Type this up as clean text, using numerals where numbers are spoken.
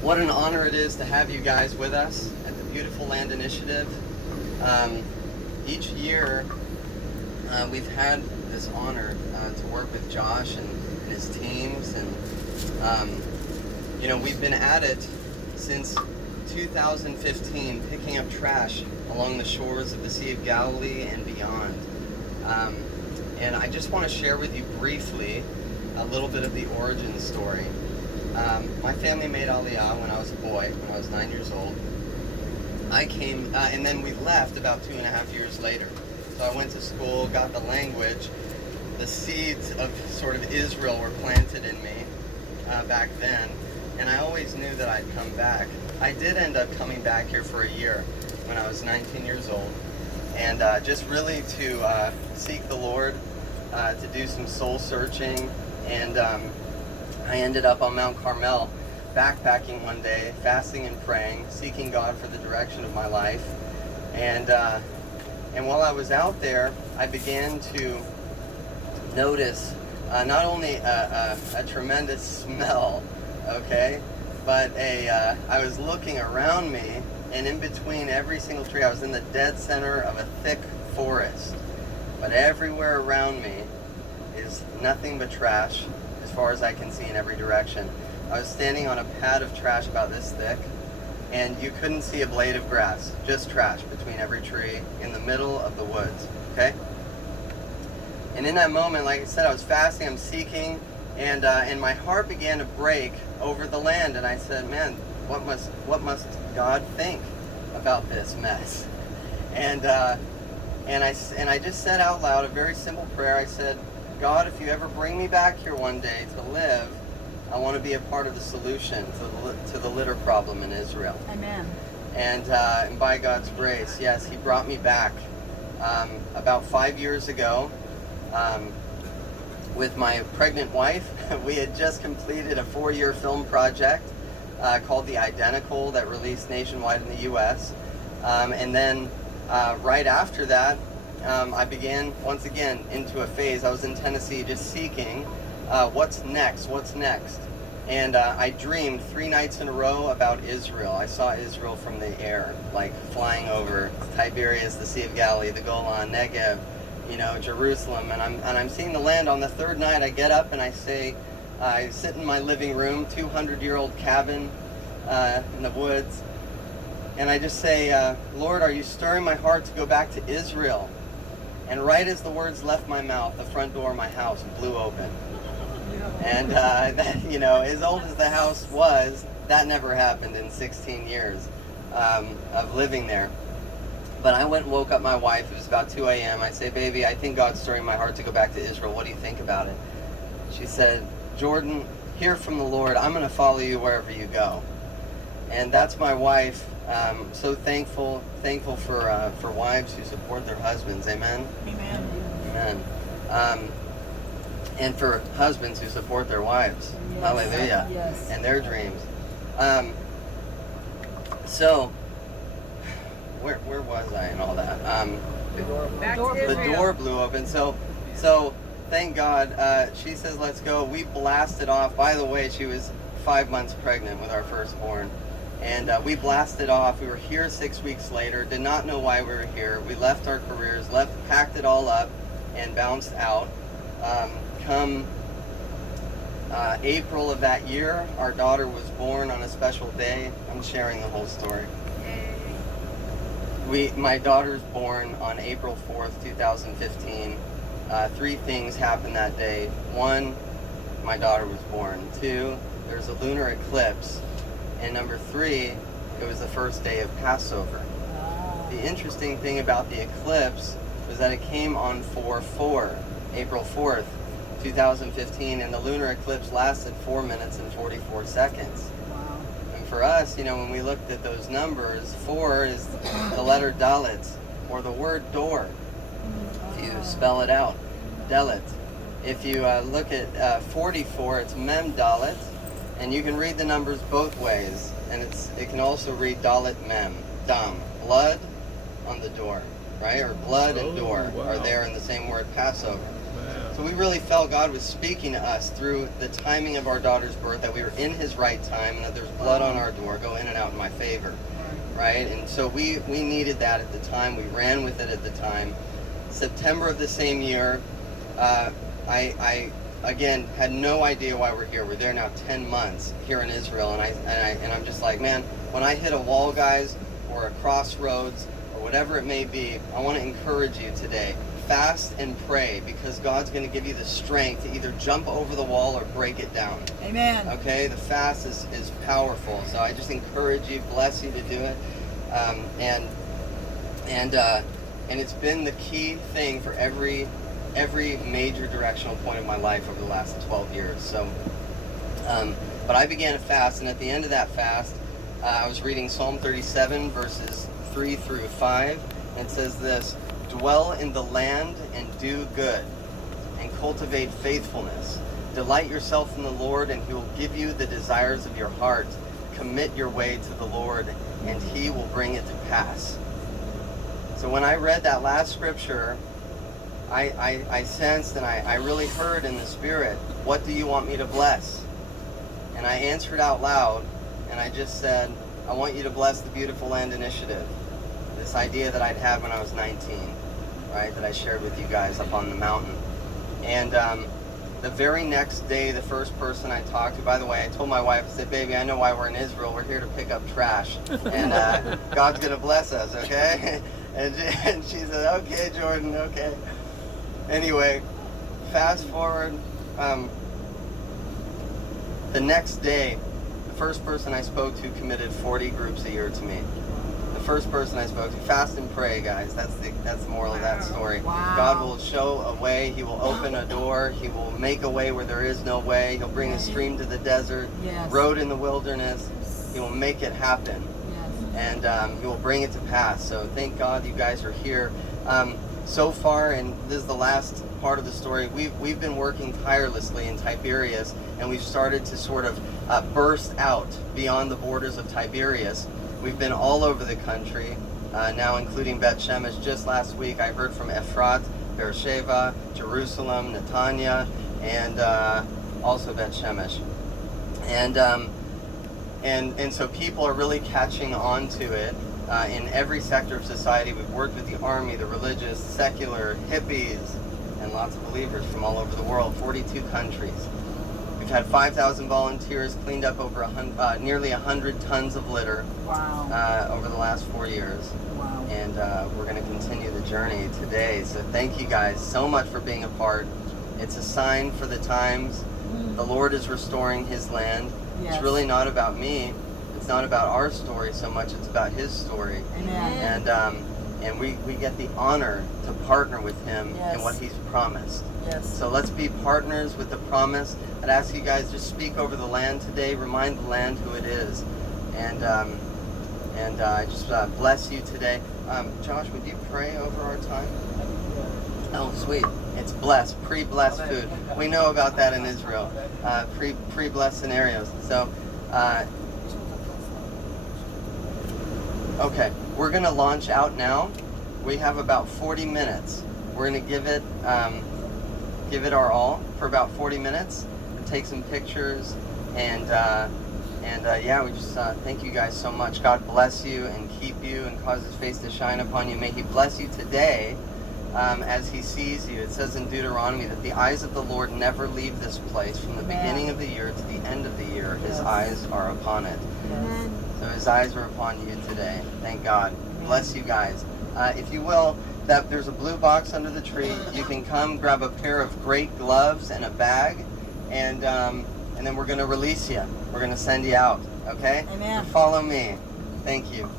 What an honor it is to have you guys with us at the Beautiful Land Initiative. Each year, we've had this honor to work with Josh and his teams, and we've been at it since 2015, picking up trash along the shores of the Sea of Galilee and beyond. And I just want to share with you briefly a little bit of the origin story. My family made Aliyah when I was a boy, when I was 9 years old. I came, and then we left about 2.5 years later. So I went to school, got the language. The seeds of sort of Israel were planted in me back then, and I always knew that I'd come back. I did end up coming back here for a year when I was 19 years old, and just really to seek the Lord, to do some soul searching, and I ended up on Mount Carmel backpacking one day, fasting and praying, seeking God for the direction of my life. And while I was out there, I began to notice not only a tremendous smell, okay, but I was looking around me, and in between every single tree, I was in the dead center of a thick forest. But everywhere around me is nothing but trash, as far as I can see in every direction. I was standing on a pad of trash about this thick, and you couldn't see a blade of grass, just trash between every tree in the middle of the woods, okay? And in that moment, like I said, I was fasting, I'm seeking, and my heart began to break over the land, and I said, man, what must God think about this mess? And I just said out loud a very simple prayer. I said, God, if you ever bring me back here one day to live, I want to be a part of the solution to the litter problem in Israel. Amen. And by God's grace, yes, He brought me back about 5 years ago with my pregnant wife. We had just completed a 4-year film project called The Identical that released nationwide in the U.S. And then right after that, I began once again into a phase. I was in Tennessee just seeking what's next. And I dreamed 3 nights in a row about Israel. I saw Israel from the air, like flying over Tiberias, the Sea of Galilee, the Golan, Negev, Jerusalem. And I'm seeing the land. On the third night, I get up and I sit in my living room, 200-year-old cabin in the woods. And I just say, Lord, are you stirring my heart to go back to Israel? And right as the words left my mouth, the front door of my house blew open. And that, as old as the house was, that never happened in 16 years of living there. But I went and woke up my wife. It was about 2 a.m. I say, baby, I think God's stirring my heart to go back to Israel. What do you think about it? She said, Jordan, hear from the Lord. I'm going to follow you wherever you go. And that's my wife. So thankful for wives who support their husbands. Amen? Amen. Amen. And for husbands who support their wives. Yes. Hallelujah. Yes. And their dreams. So, where was I in all that? The door blew open. So thank God. She says, let's go. We blasted off. By the way, she was 5 months pregnant with our firstborn. And we blasted off. We were here 6 weeks later. Did not know why we were here. We left our careers, packed it all up, and bounced out. Come April of that year, our daughter was born on a special day. I'm sharing the whole story. My daughter's born on April 4th, 2015. 3 things happened that day. 1, my daughter was born. 2, there's a lunar eclipse. And number 3, it was the first day of Passover. The interesting thing about the eclipse was that it came on 4/4, April 4th, 2015, and the lunar eclipse lasted 4 minutes and 44 seconds. Wow. And for us, when we looked at those numbers, 4 is the letter Dalet, or the word door, if you spell it out, Dalet. If you look at 44, it's Mem Dalet. And you can read the numbers both ways, and it can also read Dalet Mem, Dam, blood on the door, right? Or blood and door are there in the same word, Passover. So we really felt God was speaking to us through the timing of our daughter's birth, that we were in his right time, and that there's blood on our door, go in and out in my favor, right? And so we needed that at the time. We ran with it at the time. September of the same year, I again had no idea why we're here. We're there now 10 months here in Israel, and I'm just like, man, when I hit a wall, guys, or a crossroads, or whatever it may be, I want to encourage you today. Fast and pray, because God's going to give you the strength to either jump over the wall or break it down. Amen. Okay, the fast is powerful. So I just encourage you, bless you to do it, and it's been the key thing for every major directional point of my life over the last 12 years. So, but I began a fast, and at the end of that fast, I was reading Psalm 37 verses 3 through 5, and it says this: "Dwell in the land and do good, and cultivate faithfulness. Delight yourself in the Lord, and he will give you the desires of your heart. Commit your way to the Lord, and he will bring it to pass." So when I read that last scripture, I sensed, and I really heard in the Spirit, what do you want me to bless? And I answered out loud, and I just said, I want you to bless the Beautiful Land Initiative. This idea that I'd had when I was 19, right, that I shared with you guys up on the mountain. And the very next day, the first person I talked to, by the way, I told my wife, I said, baby, I know why we're in Israel. We're here to pick up trash. And God's going to bless us, okay? And she said, okay, Jordan, okay. Anyway, fast forward, the next day, the first person I spoke to committed 40 groups a year to me. The first person I spoke to. Fast and pray, guys. That's the moral of that story. Wow. God will show a way. He will open a door. He will make a way where there is no way. He'll bring a stream to the desert, yes. road in the wilderness. He will make it happen. Yes. And he will bring it to pass. So thank God you guys are here. So far, and this is the last part of the story, we've been working tirelessly in Tiberias, and we've started to sort of burst out beyond the borders of Tiberias. We've been all over the country, now including Bet Shemesh. Just last week I heard from Efrat, Beersheba, Jerusalem, Netanya, and also Bet Shemesh. And so people are really catching on to it. In every sector of society. We've worked with the army, the religious, secular, hippies, and lots of believers from all over the world, 42 countries. We've had 5,000 volunteers, cleaned up over nearly 100 tons of litter. Wow. Over the last 4 years. Wow. And we're going to continue the journey today. So thank you guys so much for being a part. It's a sign for the times. The Lord is restoring his land. Yes. It's really not about me. It's not about our story so much, it's about his story. Amen. And we get the honor to partner with him Yes. in what he's promised. Yes. So let's be partners with the promise. I'd ask you guys to speak over the land today, remind the land who it is. And I just bless you today. Josh, would you pray over our time? Oh, sweet. It's blessed, pre-blessed food. We know about that in Israel, pre-blessed scenarios. So, okay, we're going to launch out now. We have about 40 minutes. We're going to give it our all for about 40 minutes. And take some pictures, and yeah, we just thank you guys so much. God bless you and keep you and cause his face to shine upon you. May he bless you today as he sees you. It says in Deuteronomy that the eyes of the Lord never leave this place. From the beginning of the year to the end of the year, his eyes are upon it. Yes. So his eyes are upon you today. Thank God. Bless you guys. If you will, there's a blue box under the tree. You can come grab a pair of great gloves and a bag, and then we're going to release you. We're going to send you out. Okay? Amen. So follow me. Thank you.